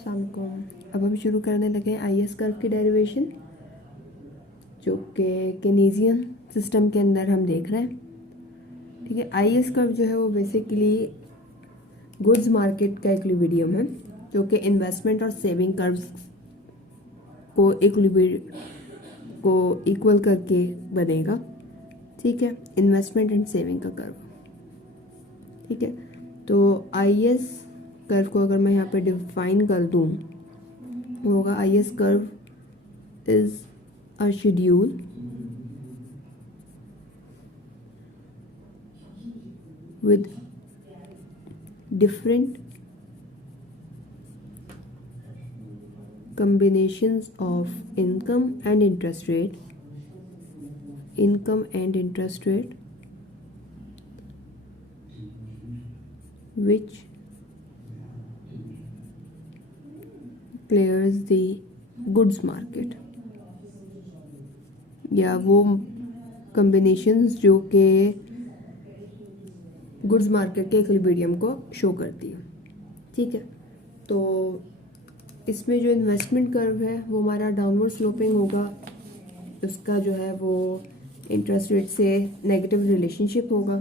अस्सलामुअलैकुम। अब हम शुरू करने लगे आईएस कर्व की डेरिवेशन, जो कि केनेजियन सिस्टम के अंदर हम देख रहे हैं। ठीक है, आईएस कर्व जो है वो बेसिकली गुड्स मार्केट का इक्विलिब्रियम है, जो कि इन्वेस्टमेंट और सेविंग कर्व्स को इक्वल करके बनेगा। ठीक है, इन्वेस्टमेंट एंड सेविंग का कर्व। ठीक है, तो आईएस कर्व को अगर मैं यहाँ पे डिफाइन कर दूँ, होगा IS curve is a schedule with different combinations of income and interest rate which clears the goods market, या वो combinations जो के गुड्स मार्केट के इक्विलिब्रियम को शो करती है। ठीक है, तो इसमें जो इन्वेस्टमेंट कर्व है वो हमारा डाउनवर्ड स्लोपिंग होगा, उसका जो है वो इंटरेस्ट रेट से नेगेटिव रिलेशनशिप होगा।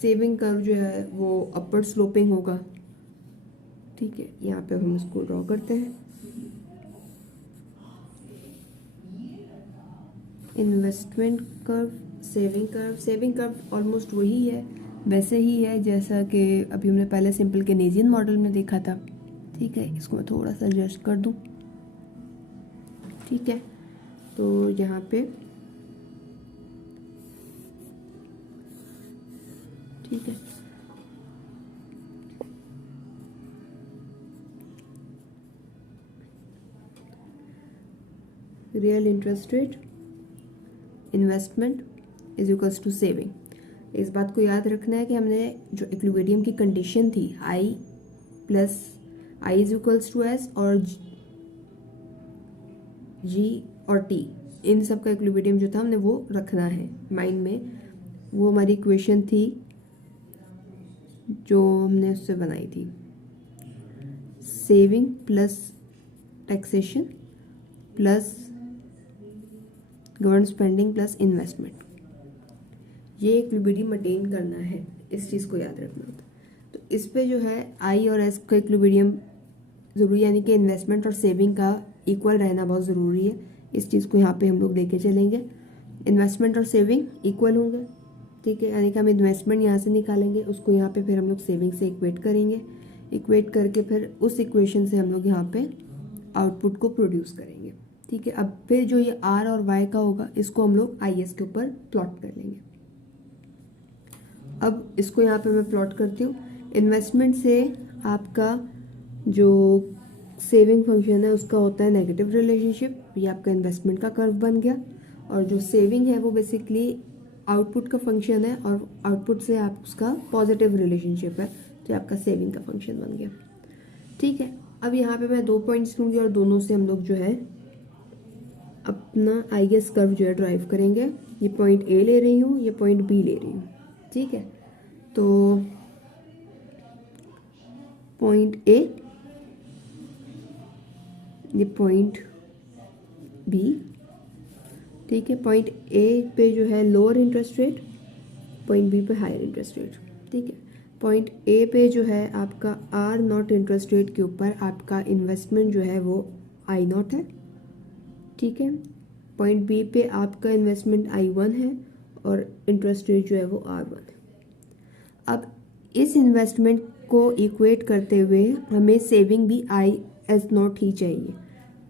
सेविंग कर्व जो है वो अपवर्ड स्लोपिंग होगा। ठीक है, यहाँ पे हम इसको ड्रॉ करते हैं। Investment curve, saving curve almost वही है, वैसे ही है जैसा कि अभी हमने पहले सिंपल केनेजियन मॉडल में देखा था। ठीक है, इसको मैं थोड़ा सा एडजस्ट कर दूं। ठीक है, तो यहाँ पे ठीक है, real interest rate investment is equals to saving. इस बात को याद रखना है कि हमने जो इक्विलिब्रियम की कंडीशन थी I is equals to S और जी और टी, इन सब का इक्विलिब्रियम जो था हमने वो रखना है माइंड में। वो हमारी इक्वेशन थी जो हमने उससे बनाई थी, saving plus taxation plus government spending plus investment. ये इक्विलिब्रियम मेंटेन करना है, इस चीज़ को याद रखना होता है। तो इस पे जो है आई और एस का इक्विलिब्रियम ज़रूरी, यानी कि इन्वेस्टमेंट और सेविंग का इक्वल रहना बहुत ज़रूरी है। इस चीज़ को यहाँ पे हम लोग लेके चलेंगे, इन्वेस्टमेंट और सेविंग इक्वल होंगे। ठीक है, यानी कि हम इन्वेस्टमेंट यहाँ से निकालेंगे, उसको यहाँ पे फिर हम लोग सेविंग से इक्वेट करेंगे, इक्वेट करके फिर उस इक्वेशन से हम लोग यहाँ पे आउटपुट को प्रोड्यूस करेंगे। ठीक है, अब फिर जो ये आर और वाई का होगा इसको हम लोग आई एस के ऊपर प्लॉट कर लेंगे। अब इसको यहाँ पे मैं प्लॉट करती हूँ। इन्वेस्टमेंट से आपका जो सेविंग फंक्शन है उसका होता है नेगेटिव रिलेशनशिप, ये आपका इन्वेस्टमेंट का कर्व बन गया। और जो सेविंग है वो बेसिकली आउटपुट का फंक्शन है, और आउटपुट से आप उसका पॉजिटिव रिलेशनशिप है, तो आपका सेविंग का फंक्शन बन गया। ठीक है, अब यहाँ पे मैं 2 पॉइंट्स लूँगी और दोनों से हम लोग जो है अपना आईएस कर्व जो है ड्राइव करेंगे। ये पॉइंट ए ले रही हूँ, ये पॉइंट बी ले रही हूँ। ठीक है, तो पॉइंट ए, ये पॉइंट बी। ठीक है, पॉइंट ए पे जो है lower interest rate, point B पे हायर इंटरेस्ट रेट। ठीक है, पॉइंट ए पे जो है आपका आर नॉट इंटरेस्ट रेट के ऊपर आपका इन्वेस्टमेंट जो है वो आई नॉट है। ठीक है, पॉइंट बी पे आपका इन्वेस्टमेंट I1 है और इंटरेस्ट रेट जो है वो R1 है। अब इस इन्वेस्टमेंट को इक्वेट करते हुए हमें सेविंग भी S0 ही चाहिए,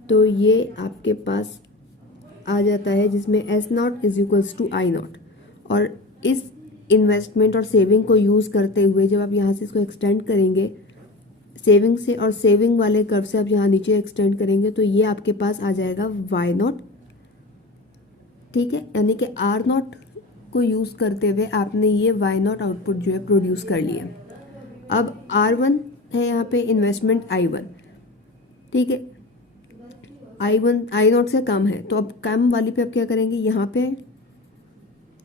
तो ये आपके पास आ जाता है जिसमें S0 is equals to I0। और इस इन्वेस्टमेंट और सेविंग को यूज़ करते हुए जब आप यहाँ से इसको एक्सटेंड करेंगे सेविंग से, और सेविंग वाले कर्व से आप यहाँ नीचे एक्सटेंड करेंगे, तो ये आपके पास आ जाएगा Y0। ठीक है, यानी कि R0 को यूज़ करते हुए आपने ये Y0 आउटपुट जो है प्रोड्यूस कर लिया। अब R1 है यहाँ पे इन्वेस्टमेंट I1। ठीक है, I0 से कम है, तो अब कम वाली पे आप क्या करेंगे यहाँ पे।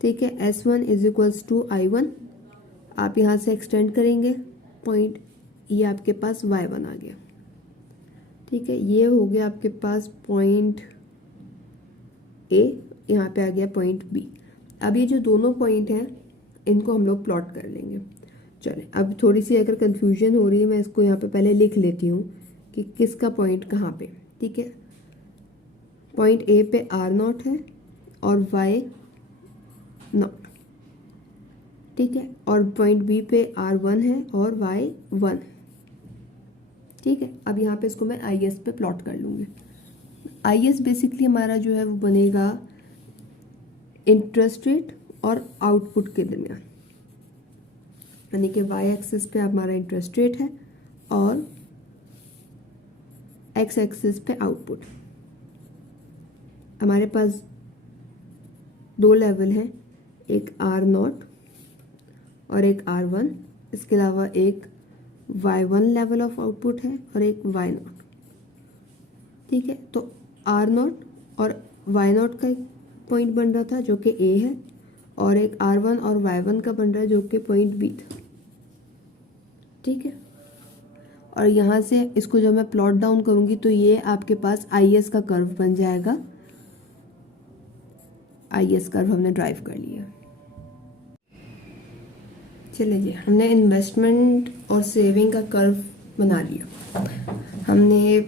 ठीक है, S1 is equals to I1, आप यहाँ से एक्सटेंड करेंगे पॉइंट, ये आपके पास Y1 आ गया। ठीक है, ये हो गया आपके पास पॉइंट ए, यहाँ पे आ गया पॉइंट बी। अब ये जो दोनों पॉइंट हैं इनको हम लोग प्लॉट कर लेंगे। चलें, अब थोड़ी सी अगर कंफ्यूजन हो रही है मैं इसको यहाँ पे पहले लिख लेती हूँ कि किसका पॉइंट कहाँ पे। ठीक है, पॉइंट ए पे आर नॉट है और वाई नॉट, ठीक है, और पॉइंट बी पे आर वन है और वाई वन है। ठीक है, अब यहाँ पे इसको मैं आई एस पे प्लॉट कर लूँगी। आई एस बेसिकली हमारा जो है वो बनेगा इंटरेस्ट रेट और आउटपुट के दरमियान, यानी कि वाई एक्सिस पे हमारा इंटरेस्ट रेट है और एक्स एक्सिस पे आउटपुट। हमारे पास दो लेवल हैं, एक आर नॉट और एक आर वन, इसके अलावा एक Y one level of output है और एक वाई नॉट। ठीक है, तो आर नॉट और वाई नॉट का एक पॉइंट बन रहा था जो कि ए है, और एक आर वन और वाई वन का बन रहा है जो कि पॉइंट बी था। ठीक है, और यहाँ से इसको जब मैं प्लॉट डाउन करूँगी तो ये आपके पास आई एस का कर्व बन जाएगा। आई एस कर्व हमने ड्राइव कर लिया। चलिए जी, हमने इन्वेस्टमेंट और सेविंग का कर्व बना लिया, हमने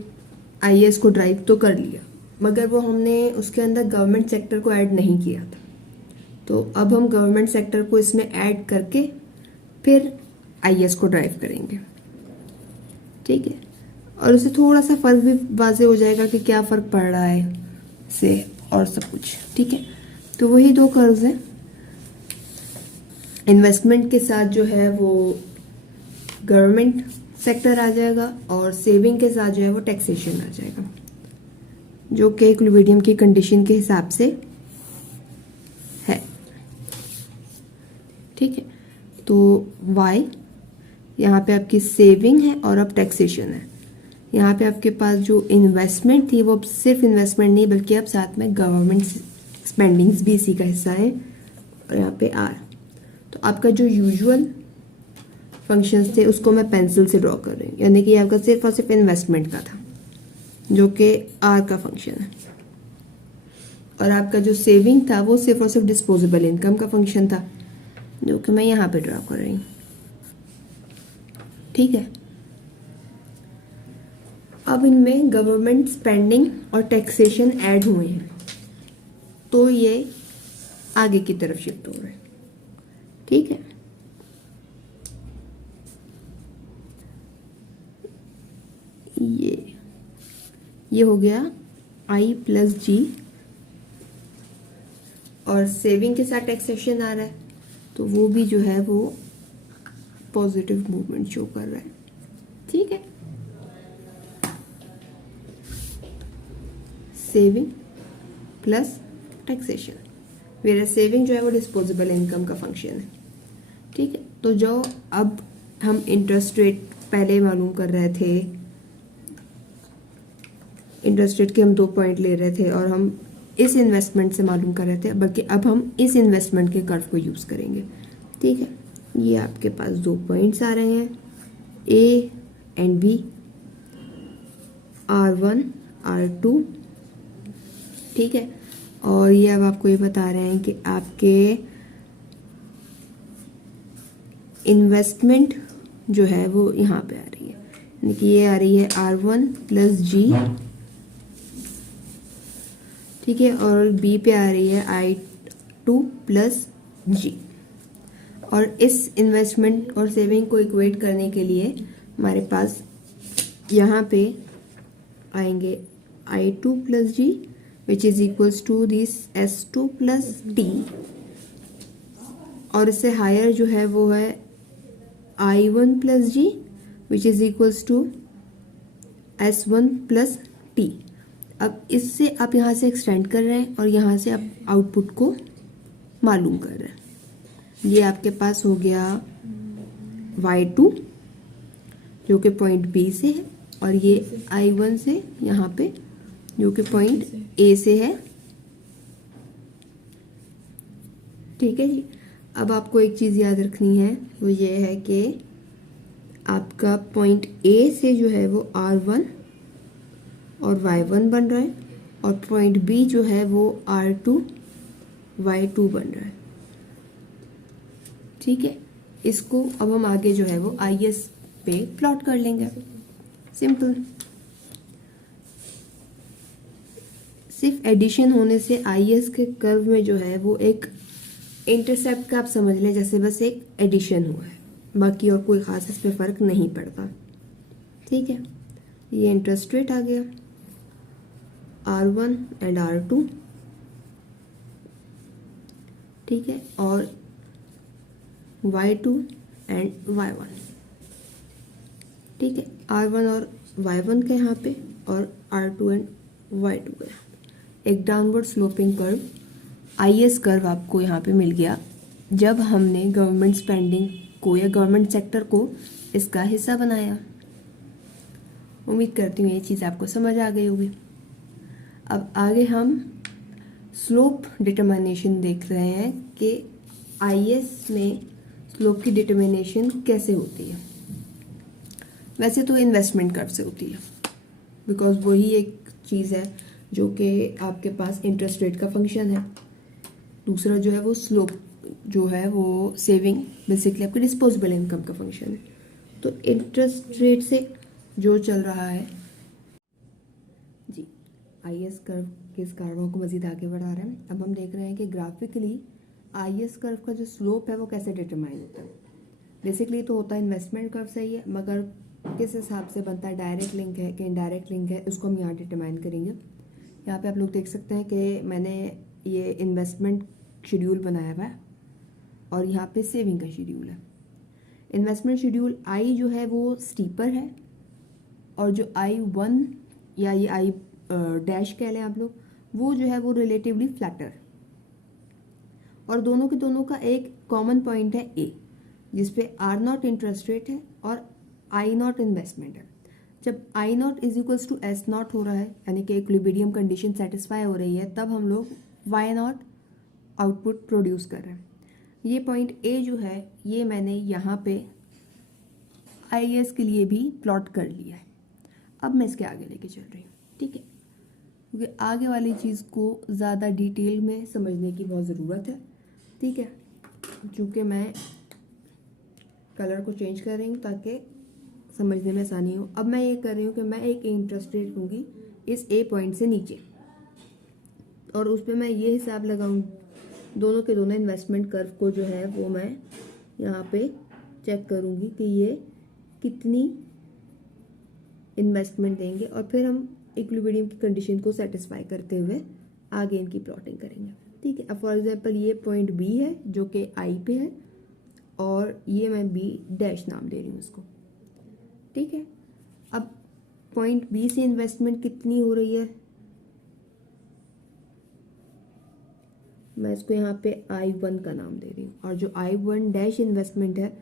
आई एस को ड्राइव तो कर लिया, मगर वो हमने उसके अंदर गवर्नमेंट सेक्टर को ऐड नहीं किया था। तो अब हम गवर्नमेंट सेक्टर को इसमें ऐड करके फिर आई एस को ड्राइव करेंगे। ठीक है, और उससे थोड़ा सा फ़र्क भी वाज़ेह हो जाएगा कि क्या फ़र्क पड़ रहा है से और सब कुछ। ठीक है, तो वही दो कर्व्स हैं, इन्वेस्टमेंट के साथ जो है वो गवर्नमेंट सेक्टर आ जाएगा और सेविंग के साथ जो है वो टैक्सेशन आ जाएगा, जो कि इक्विलिब्रियम की कंडीशन के हिसाब से है। ठीक है, तो वाई यहाँ पे आपकी सेविंग है और अब टैक्सेशन है। यहाँ पे आपके पास जो इन्वेस्टमेंट थी वो अब सिर्फ इन्वेस्टमेंट नहीं बल्कि अब साथ में गवर्नमेंट स्पेंडिंग्स भी इसी का हिस्सा है, और यहाँ पे आर। तो आपका जो यूजुअल फंक्शंस थे उसको मैं पेंसिल से ड्रॉ कर रही हूँ, यानी कि आपका सिर्फ और सिर्फ इन्वेस्टमेंट का था जो कि आर का फंक्शन है, और आपका जो सेविंग था वो सिर्फ और सिर्फ डिस्पोजेबल इनकम का फंक्शन था जो कि मैं यहाँ पे ड्रॉ कर रही हूँ। ठीक है, अब इनमें गवर्नमेंट स्पेंडिंग और टैक्सेशन ऐड हुए हैं तो ये आगे की तरफ शिफ्ट हो रहे हैं। ठीक है, ये हो गया आई प्लस जी, और सेविंग के साथ टैक्सेशन आ रहा है तो वो भी जो है वो पॉजिटिव मूवमेंट शो कर रहा है। ठीक है, सेविंग प्लस टैक्सेशन, मेरा सेविंग जो है वो डिस्पोजेबल इनकम का फंक्शन है। ठीक है, तो जो अब हम इंटरेस्ट रेट पहले मालूम कर रहे थे, इंटरेस्ट रेट के हम 2 पॉइंट ले रहे थे और हम इस इन्वेस्टमेंट से मालूम कर रहे थे, बल्कि अब हम इस इन्वेस्टमेंट के कर्व को यूज़ करेंगे। ठीक है, ये आपके पास 2 पॉइंट्स आ रहे हैं, A and B, R1 R2। ठीक है, और ये अब आपको ये बता रहे हैं कि आपके इन्वेस्टमेंट जो है वो यहाँ पे आ रही है, यानी कि ये आ रही है R1 प्लस जी। ठीक है, और बी पे आ रही है I2 प्लस जी। और इस इन्वेस्टमेंट और सेविंग को इक्वेट करने के लिए हमारे पास यहाँ पे आएंगे I2 plus G which is equals to this S2 plus D, और इससे हायर जो है वो है I1 plus G which is equals to S1 plus T. अब इससे आप यहाँ से एक्सटेंड कर रहे हैं और यहाँ से आप आउटपुट को मालूम कर रहे हैं। ये आपके पास हो गया Y2 जो कि पॉइंट बी से है, और ये I1 से यहाँ पे जो कि पॉइंट ए से है। ठीक है जी, अब आपको एक चीज़ याद रखनी है, वो ये है कि आपका पॉइंट ए से जो है वो R1 और y1 बन रहा है, और पॉइंट बी जो है वो r2 y2 बन रहा है। ठीक है, इसको अब हम आगे जो है वो IS पे प्लॉट कर लेंगे। सिंपल, सिर्फ एडिशन होने से IS के कर्व में जो है वो एक इंटरसेप्ट का आप समझ लें जैसे बस एक एडिशन हुआ है, बाकी और कोई ख़ास इस पे फ़र्क नहीं पड़ता। ठीक है, ये इंटरेस्ट रेट आ गया R1 एंड R2। ठीक है, और Y2 एंड Y1। ठीक है, R1 और Y1 के यहाँ पे और R2 एंड Y2 के यहाँ पे एक downward sloping curve IS curve आपको यहाँ पे मिल गया जब हमने गवर्नमेंट स्पेंडिंग को या गवर्नमेंट सेक्टर को इसका हिस्सा बनाया। उम्मीद करती हूँ ये चीज़ आपको समझ आ गई होगी। अब आगे हम स्लोप डिटर्मिनेशन देख रहे हैं कि IS में स्लोप की डिटर्मिनेशन कैसे होती है। वैसे तो इन्वेस्टमेंट कर्व से होती है, बिकॉज वही एक चीज़ है जो कि आपके पास इंटरेस्ट रेट का फंक्शन है। दूसरा जो है वो स्लोप जो है वो सेविंग, बेसिकली आपके डिस्पोजेबल इनकम का फंक्शन है। तो इंटरेस्ट रेट से जो चल रहा है जी, IS कर्व के इस कार्यों को मज़ीद आगे बढ़ा रहे हैं। अब हम देख रहे हैं कि ग्राफिकली IS कर्व का जो स्लोप है वो कैसे डिटरमाइन होता है। बेसिकली तो होता है इन्वेस्टमेंट कर्व सही है, मगर किस हिसाब से बनता है, डायरेक्ट लिंक है कि इनडायरेक्ट लिंक है, उसको हम यहाँ डिटरमाइन करेंगे। यहाँ पे आप लोग देख सकते हैं कि मैंने ये इन्वेस्टमेंट शेड्यूल बनाया हुआ है और यहाँ पे सेविंग का शेड्यूल है। इन्वेस्टमेंट शेड्यूल I जो है वो स्टीपर है, और जो I1 या ये I डैश कह लें आप लोग, वो जो है वो रिलेटिवली फ्लैटर। और दोनों के दोनों का एक कॉमन पॉइंट है A, जिसपे R0 इंटरेस्ट रेट है और I0 इन्वेस्टमेंट है। जब I0 is equals to S0 हो रहा है, यानी कि इक्विलिब्रियम कंडीशन सेटिस्फाई हो रही है, तब हम लोग Y0 आउटपुट प्रोड्यूस कर रहे हैं। ये पॉइंट A जो है ये मैंने यहाँ पे IS के लिए भी प्लॉट कर लिया है। अब मैं इसके आगे लेके चल रही हूँ। ठीक है, क्योंकि आगे वाली चीज़ को ज़्यादा डिटेल में समझने की बहुत ज़रूरत है। ठीक है, चूँकि मैं कलर को चेंज कर रही हूँ ताकि समझने में आसानी हो। अब मैं ये कर रही हूँ कि मैं एक इंटरेस्ट रेट लूँगी इस A पॉइंट से नीचे, और उस पर मैं ये हिसाब लगाऊँ दोनों के दोनों इन्वेस्टमेंट कर्व को जो है वो मैं यहाँ पे चेक करूँगी कि ये कितनी इन्वेस्टमेंट देंगे, और फिर हम इक्विलिब्रियम की कंडीशन को सेटिस्फाई करते हुए आगे इनकी प्लॉटिंग करेंगे। ठीक है, अब फॉर एग्जांपल ये पॉइंट B है जो कि I पे है, और ये मैं B डैश नाम दे रही हूँ इसको। ठीक है, अब पॉइंट B से इन्वेस्टमेंट कितनी हो रही है, मैं इसको यहाँ पे I1 का नाम दे रही हूँ, और जो I1 डैश इन्वेस्टमेंट है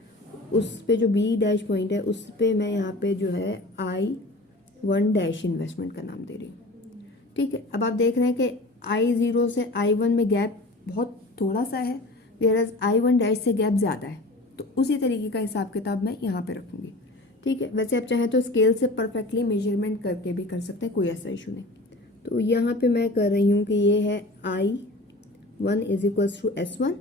उस पे जो B डैश पॉइंट है उस पे मैं यहाँ पे जो है I1 डैश इन्वेस्टमेंट का नाम दे रही हूँ। ठीक है, अब आप देख रहे हैं कि I0 से I1 में गैप बहुत थोड़ा सा है, वेयरएज I1 डैश से गैप ज़्यादा है, तो उसी तरीके का हिसाब किताब मैं यहाँ पे रखूँगी। ठीक है, वैसे आप चाहें तो स्केल से परफेक्टली मेजरमेंट करके भी कर सकते हैं, कोई ऐसा इशू नहीं। तो यहाँ पे मैं कर रही हूँ कि ये है I1 is equals to S1,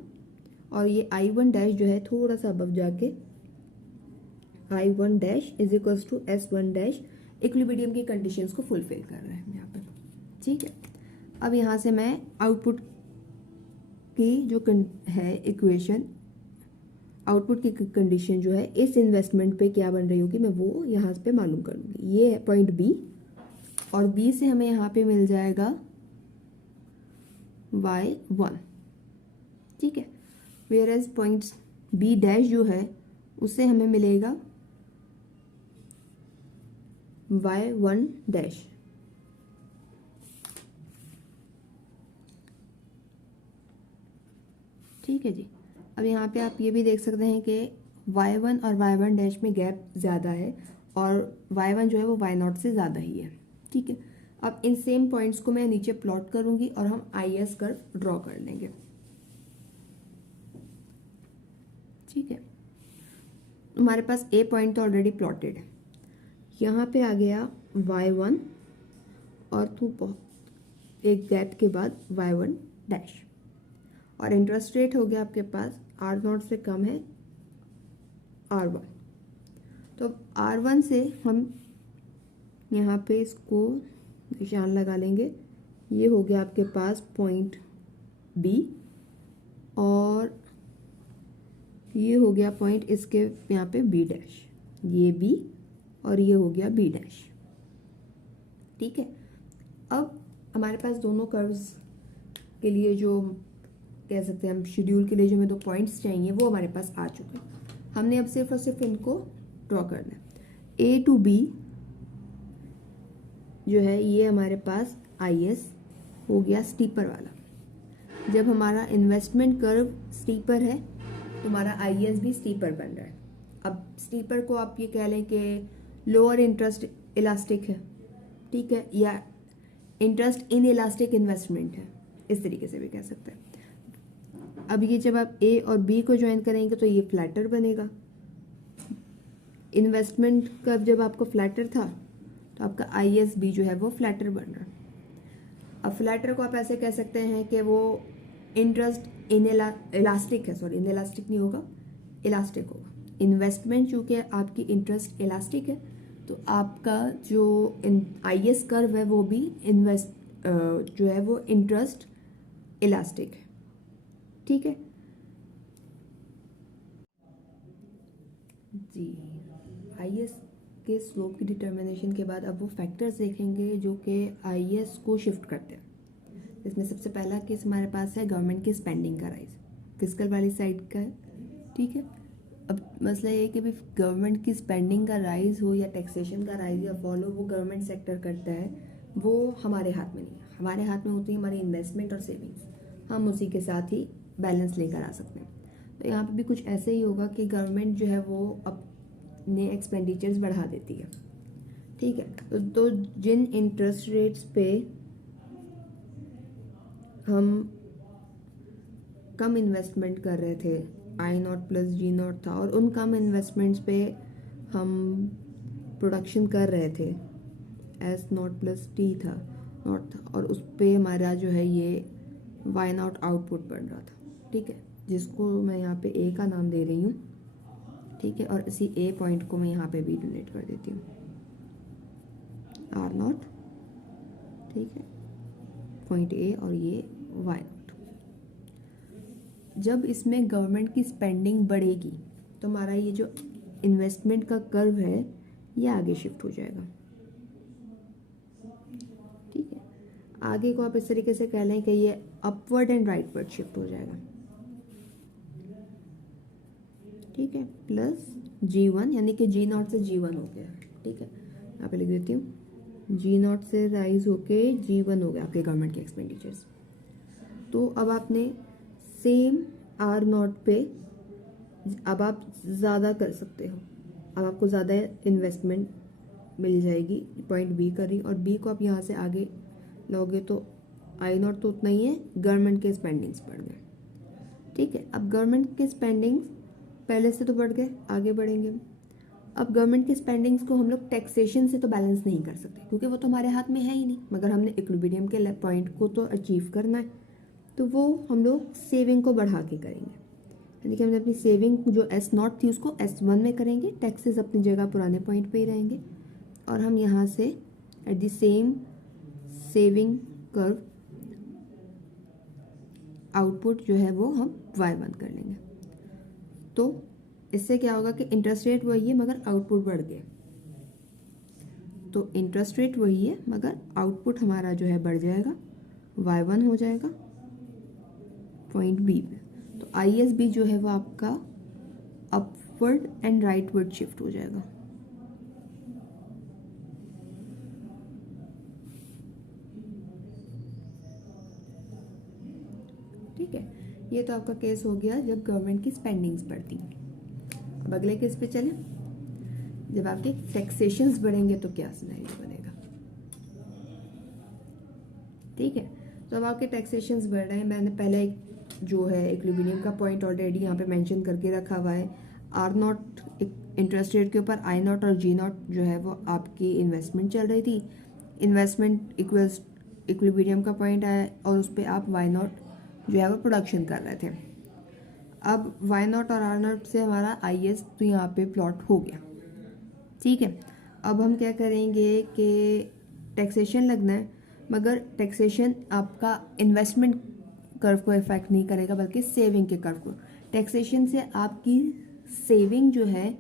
और ये I1 डैश जो है थोड़ा सा अबव जाके I1 dash is equals to S1 dash equilibrium की कंडीशंस को फुलफिल कर रहे हैं यहाँ पे। ठीक है, अब यहाँ से मैं आउटपुट की जो है इक्वेशन, आउटपुट की कंडीशन जो है इस इन्वेस्टमेंट पे क्या बन रही होगी मैं वो यहाँ पे मालूम कर लूँगी। ये है पॉइंट B, और B से हमें यहाँ पे मिल जाएगा Y1। ठीक है, वेयरएज पॉइंट B डैश जो है उससे हमें मिलेगा Y1 डैश। ठीक है जी, अब यहाँ पे आप ये भी देख सकते हैं कि Y1 और Y1 डैश में गैप ज़्यादा है, और Y1 जो है वो Y0 से ज़्यादा ही है। ठीक है, अब इन सेम पॉइंट्स को मैं नीचे प्लॉट करूँगी और हम IS कर्व ड्रॉ कर लेंगे। ठीक है, हमारे पास A पॉइंट तो ऑलरेडी प्लॉटेड है। यहाँ पे आ गया Y1 और एक गैप के बाद y1 डैश, और इंटरेस्ट रेट हो गया आपके पास R0 से कम है R1। तो R1 से हम यहाँ पे इसको निशान लगा लेंगे, ये हो गया आपके पास पॉइंट B, और ये हो गया पॉइंट इसके यहाँ पे B डैश, ये B और ये हो गया B डैश। ठीक है, अब हमारे पास दोनों कर्व्स के लिए जो कह सकते हैं हम शेड्यूल के लिए जो हमें 2 पॉइंट्स चाहिए वो हमारे पास आ चुके हैं। हमने अब सिर्फ और सिर्फ इनको ड्रॉ करना है। A to B जो है ये हमारे पास IS हो गया स्टीपर वाला। जब हमारा इन्वेस्टमेंट कर्व स्टीपर है तो हमारा IS भी स्टीपर बन रहा है। अब स्टीपर को आप ये कह लें कि लोअर इंटरेस्ट इलास्टिक है, ठीक है, या इंटरेस्ट इन इलास्टिक इन्वेस्टमेंट है, इस तरीके से भी कह सकते हैं। अब ये जब आप A और B को ज्वाइन करेंगे तो ये फ्लैटर बनेगा। इन्वेस्टमेंट कर्व जब आपको फ्लैटर था तो आपका ISB जो है वो फ्लैटर बन रहा है। अब फ्लैटर को आप ऐसे कह सकते हैं कि वो इंटरेस्ट इन इलास्टिक है, सॉरी इन इलास्टिक नहीं होगा, इलास्टिक होगा। इन्वेस्टमेंट चूँकि आपकी इंटरेस्ट इलास्टिक है तो आपका जो IS कर्व है वो भी जो है वो इंटरेस्ट इलास्टिक है। ठीक है जी, IS के स्लोप की डिटर्मिनेशन के बाद अब वो फैक्टर्स देखेंगे जो कि IS को शिफ्ट करते हैं। इसमें सबसे पहला केस हमारे पास है गवर्नमेंट की स्पेंडिंग का राइज, फिस्कल वाली साइड का है। ठीक है, अब मसला ये है कि भाई गवर्नमेंट की स्पेंडिंग का राइज हो या टैक्सेशन का राइज या फॉलो वो गवर्नमेंट सेक्टर करता है, वो हमारे हाथ में नहीं है। हमारे हाथ में होती है हमारी इन्वेस्टमेंट और सेविंग्स, हम उसी के साथ ही बैलेंस लेकर आ सकते हैं। तो यहाँ पे भी कुछ ऐसे ही होगा कि गवर्नमेंट जो है वो अपने एक्सपेंडिचर्स बढ़ा देती है। ठीक है, तो जिन इंटरेस्ट रेट्स पे हम कम इन्वेस्टमेंट कर रहे थे, I0 प्लस G0 था, और उन कम इन्वेस्टमेंट्स पे हम प्रोडक्शन कर रहे थे, S0 प्लस T था, नॉट था, और उस पे हमारा जो है ये Y0 आउटपुट बन रहा था। ठीक है, जिसको मैं यहाँ पे A का नाम दे रही हूँ। ठीक है, और इसी A पॉइंट को मैं यहाँ पे भी डोनेट कर देती हूँ R0। ठीक है, पॉइंट A और ये Y0। जब इसमें गवर्नमेंट की स्पेंडिंग बढ़ेगी तो हमारा ये जो इन्वेस्टमेंट का कर्व है ये आगे शिफ्ट हो जाएगा। ठीक है, आगे को आप इस तरीके से कह लें कि ये अपवर्ड एंड राइटवर्ड शिफ्ट हो जाएगा। ठीक है, प्लस G1 यानी कि G0 से G1 हो गया। ठीक है, यहाँ पे लिख देती हूँ, G0 से राइज होके G1 हो गया आपके गवर्नमेंट के एक्सपेंडिचर्स। तो अब आपने सेम R0 पे अब आप ज़्यादा कर सकते हो, अब आपको ज़्यादा इन्वेस्टमेंट मिल जाएगी पॉइंट B कर रही, और B को आप यहाँ से आगे लोगे तो I0 तो उतना ही है, गवर्नमेंट के स्पेंडिंग्स बढ़ गए। ठीक है, अब गवर्नमेंट के स्पेंडिंग्स पहले से तो बढ़ गए, आगे बढ़ेंगे। अब गवर्नमेंट की स्पेंडिंग्स को हम लोग टैक्सेशन से तो बैलेंस नहीं कर सकते क्योंकि वो तो हमारे हाथ में है ही नहीं, मगर हमने इक्विलिब्रियम के पॉइंट को तो अचीव करना है, तो वो हम लोग सेविंग को बढ़ा के करेंगे। यानी कि हमने अपनी सेविंग जो S0 थी उसको S1 में करेंगे, टैक्सेस अपनी जगह पुराने पॉइंट पे ही रहेंगे, और हम यहाँ से at the same saving curve output जो है वो हम Y1 कर लेंगे। तो इससे क्या होगा कि इंटरेस्ट रेट वही है मगर आउटपुट बढ़ गया। तो इंटरेस्ट रेट वही है मगर आउटपुट हमारा जो है बढ़ जाएगा, Y1 हो जाएगा पॉइंट B पे। तो ISB जो है वो आपका अपवर्ड एंड राइटवर्ड शिफ्ट हो जाएगा। ठीक है, ये तो आपका केस हो गया जब गवर्नमेंट की स्पेंडिंग्स बढ़ती हैं। अब अगले केस पे चलें, जब आपके टैक्सेशंस बढ़ेंगे तो क्या सिनेरियो बनेगा। ठीक है, तो अब आपके टैक्सेशंस बढ़ रहे हैं। मैंने पहले जो है इक्विलिब्रियम का पॉइंट ऑलरेडी यहाँ पे मेंशन करके रखा हुआ है। R0 इंटरेस्ट रेट के ऊपर I0 और G0 जो है वो आपकी इन्वेस्टमेंट चल रही थी। इन्वेस्टमेंट इक्वल्स इक्विलिब्रियम का पॉइंट आया और उस पर आप वाई नॉट जो है वो प्रोडक्शन कर रहे थे। अब वाई नॉट और आर नॉट से हमारा आई एस तो यहाँ पे प्लॉट हो गया, ठीक है। अब हम क्या करेंगे कि टैक्सेशन लगना है, मगर टैक्सेशन आपका इन्वेस्टमेंट कर्व को इफेक्ट नहीं करेगा बल्कि सेविंग के कर्व को। टैक्सेशन से आपकी सेविंग जो है,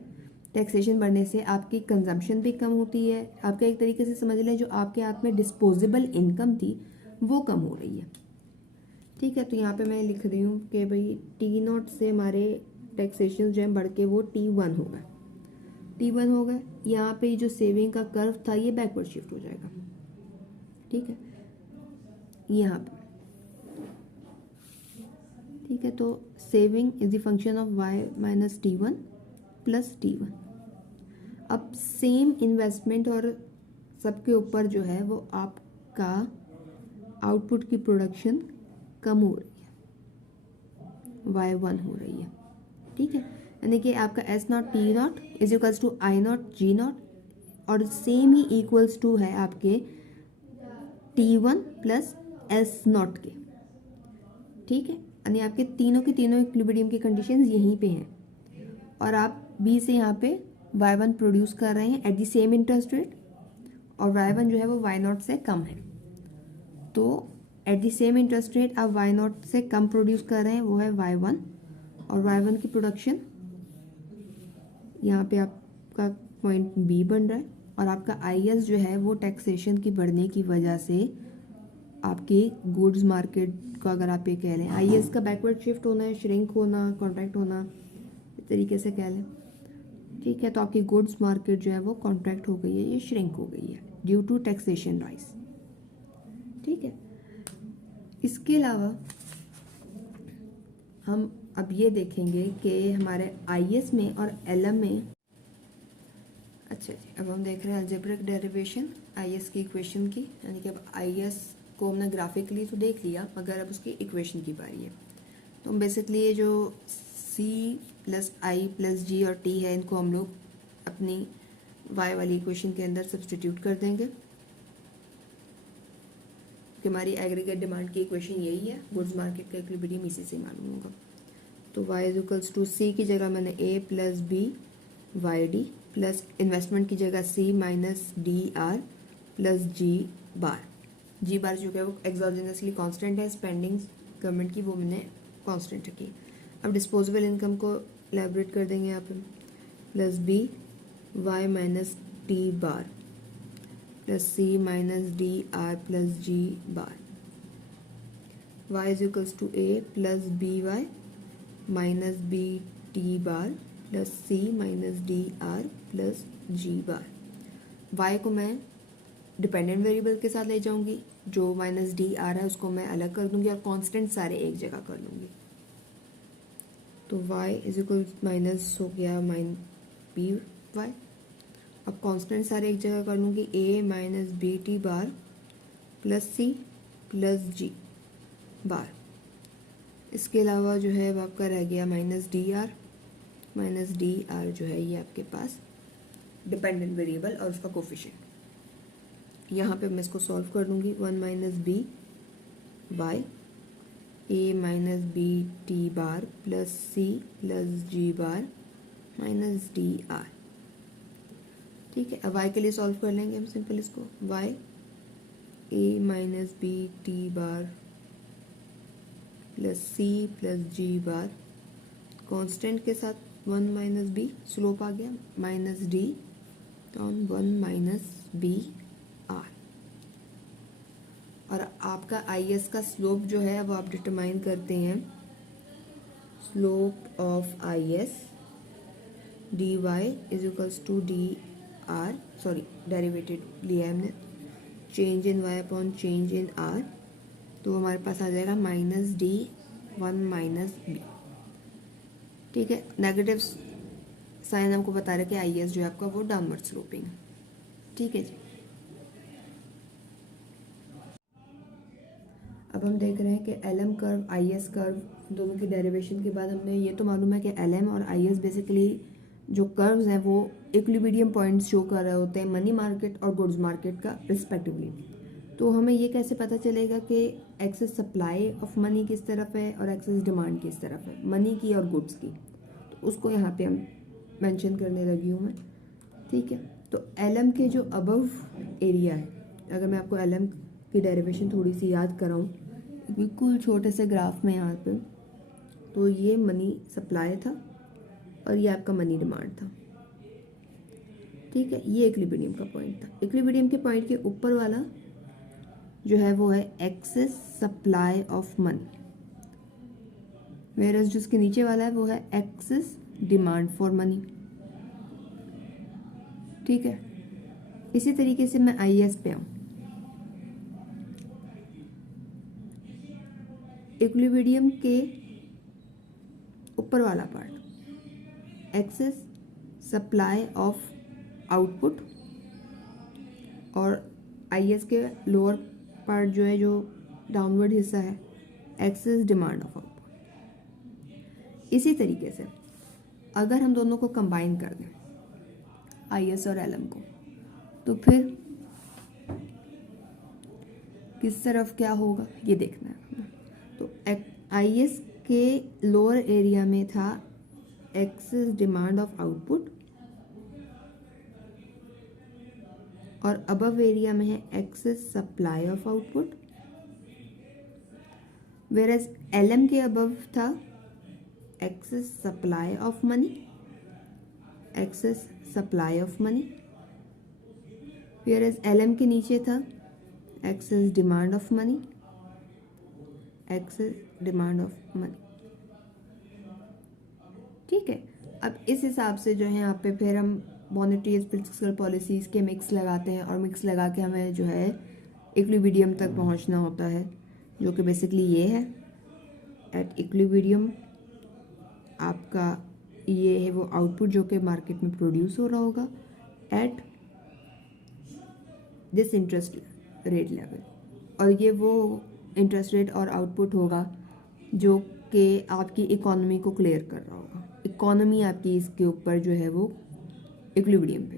टैक्सेशन बढ़ने से आपकी कंजम्पशन भी कम होती है। आपका एक तरीके से समझ लें जो आपके हाथ में डिस्पोजेबल इनकम थी वो कम हो रही है, ठीक है। तो यहाँ पे मैं लिख रही हूँ कि भाई टी नॉट से हमारे टैक्सेशन जो है बढ़ के वो T1 हो गए, T1 हो गए। यहाँ पे जो सेविंग का कर्व था ये बैकवर्ड शिफ्ट हो जाएगा, ठीक है, यहाँ पे, ठीक है। तो saving is the function of y minus T1 plus T1। अब सेम इन्वेस्टमेंट और सबके ऊपर जो है वो आपका आउटपुट की प्रोडक्शन कम हो रही है, y1 हो रही है, ठीक है। यानी कि आपका S naught T naught is equals to I naught G naught और सेम ही इक्वल्स टू है आपके T1 प्लस S नॉट के, ठीक है। यानी आपके तीनों के तीनों इक्विलिब्रियम की कंडीशंस यहीं पे हैं और आप B से यहाँ पे y1 प्रोड्यूस कर रहे हैं at the same interest rate और y1 जो है वो y नॉट से कम है। तो at the same interest rate आप y नॉट से कम प्रोड्यूस कर रहे हैं, वो है y1 और y1 की प्रोडक्शन यहाँ पे आपका पॉइंट B बन रहा है और आपका IS जो है वो टैक्सेशन की बढ़ने की वजह से आपके गुड्स मार्केट को, अगर आप ये कह लें IS का बैकवर्ड शिफ्ट होना है, श्रिंक होना, कॉन्ट्रैक्ट होना, इस तरीके से कह लें, ठीक है। तो आपकी गुड्स मार्केट जो है वो कॉन्ट्रैक्ट हो गई है, ये श्रिंक हो गई है ड्यू टू टैक्सेशन राइज, ठीक है। इसके अलावा हम अब ये देखेंगे कि हमारे IS में और LM में, अच्छा जी, अब हम देख रहे हैं अलजेब्रिक डेरिवेशन IS की इक्वेशन की, यानी कि अब IS को हमने ग्राफिकली तो देख लिया मगर अब उसकी इक्वेशन की बारी है। तो हम बेसिकली ये जो C plus I plus G और T है इनको हम लोग अपनी Y वाली इक्वेशन के अंदर सब्सटीट्यूट कर देंगे कि हमारी एग्रीगेट डिमांड की इक्वेशन यही है, गुड्स मार्केट का इक्विलिब्रियम इसी से मालूम होगा। तो y is equals to C की जगह मैंने A plus B YD plus investment की जगह C minus DR plus G bar जो है वो एक्सोजेनसली कांस्टेंट है, स्पेंडिंग गवर्नमेंट की वो मैंने कांस्टेंट रखी। अब डिस्पोजेबल इनकम को एलैबोरेट कर देंगे यहाँ पे, plus B Y minus T bar plus C minus DR plus G bar, y is equals to A plus BY minus BT bar plus C minus DR plus G bar. y को मैं dependent variable के साथ ले जाऊंगी, जो minus DR है उसको मैं अलग कर दूंगी और कांस्टेंट सारे एक जगह कर लूंगी। तो y इज इक्वल माइनस हो गया BY, अब कांस्टेंट सारे एक जगह कर लूँगी, A minus BT bar plus C plus G बार। इसके अलावा जो है अब आपका रह गया माइनस DR जो है ये आपके पास डिपेंडेंट वेरिएबल और उसका कोफिशिएंट। यहाँ पे मैं इसको सॉल्व कर लूँगी, 1 minus BY A minus BT bar plus C plus G bar minus DR, ठीक है। अब y के लिए सॉल्व कर लेंगे हम सिंपल इसको, y A minus BT bar plus C plus G bar, constant के साथ 1 माइनस B, स्लोप आ गया minus D on 1 minus BR। और आपका IS का स्लोप जो है वो आप डिटरमाइन करते हैं, slope of IS dy is equals to DR, sorry derivative लिया है हमने, change in y upon change in r, तो हमारे पास आ जाएगा माइनस D 1 माइनस B, ठीक है। नेगेटिव साइन हमको बता रहे कि IS जो है आपका वो डाउनवर्ड स्लोपिंग है, ठीक है जी। अब हम देख रहे हैं कि LM कर्व IS कर्व दोनों की डेरिवेशन के बाद हमें ये तो मालूम है कि LM और IS बेसिकली जो कर्व्स हैं वो इक्विलिब्रियम पॉइंट्स शो कर रहे होते हैं मनी मार्केट और गुड्स मार्केट का रिस्पेक्टिवली। तो हमें ये कैसे पता चलेगा कि एक्सेस सप्लाई ऑफ मनी किस तरफ है और एक्सेस डिमांड किस तरफ है, मनी की और गुड्स की। तो उसको यहाँ पे हम मेंशन करने लगी हूँ मैं, ठीक है। तो एलएम के जो अबव एरिया है, अगर मैं आपको एलएम की डेरिवेशन थोड़ी सी याद कराऊँ बिल्कुल छोटे से ग्राफ में यहाँ पे, तो ये मनी सप्लाई था और ये आपका मनी डिमांड था, ठीक है। ये इक्विलिब्रियम का पॉइंट था। इक्विलिब्रियम के पॉइंट के ऊपर वाला जो है वो है excess supply of money, whereas जिसके नीचे वाला है वो है एक्सेस डिमांड फॉर मनी, ठीक है। इसी तरीके से मैं आईएस पे आऊँ, इक्विलिब्रियम के ऊपर वाला part excess supply of output और आईएस के लोअर पार्ट जो है, जो डाउनवर्ड हिस्सा है, एक्सेस डिमांड ऑफ आउटपुट। इसी तरीके से अगर हम दोनों को कंबाइन कर दें आईएस और एलएम को, तो फिर किस तरफ क्या होगा ये देखना है। तो आईएस के लोअर एरिया में था एक्सेस डिमांड ऑफ आउटपुट और अबव एरिया में है excess supply of output, whereas LM के अबव था excess supply of money, excess supply of money, whereas LM के नीचे था excess demand of money, excess demand of money, ठीक है। अब इस हिसाब से जो है यहाँ पे फिर हम मॉनेटरी फिस्कल पॉलिसीज़ के मिक्स लगाते हैं और मिक्स लगा के हमें जो है इक्विलिब्रियम तक पहुँचना होता है, जो कि बेसिकली ये है। एट इक्विलिब्रियम आपका ये है वो आउटपुट जो कि मार्केट में प्रोड्यूस हो रहा होगा at this interest rate level, और ये वो इंटरेस्ट रेट और आउटपुट होगा जो कि आपकी इकोनॉमी को क्लियर कर रहा होगा। इकोनॉमी आपकी इसके ऊपर जो है वो इक्विलिब्रियम पे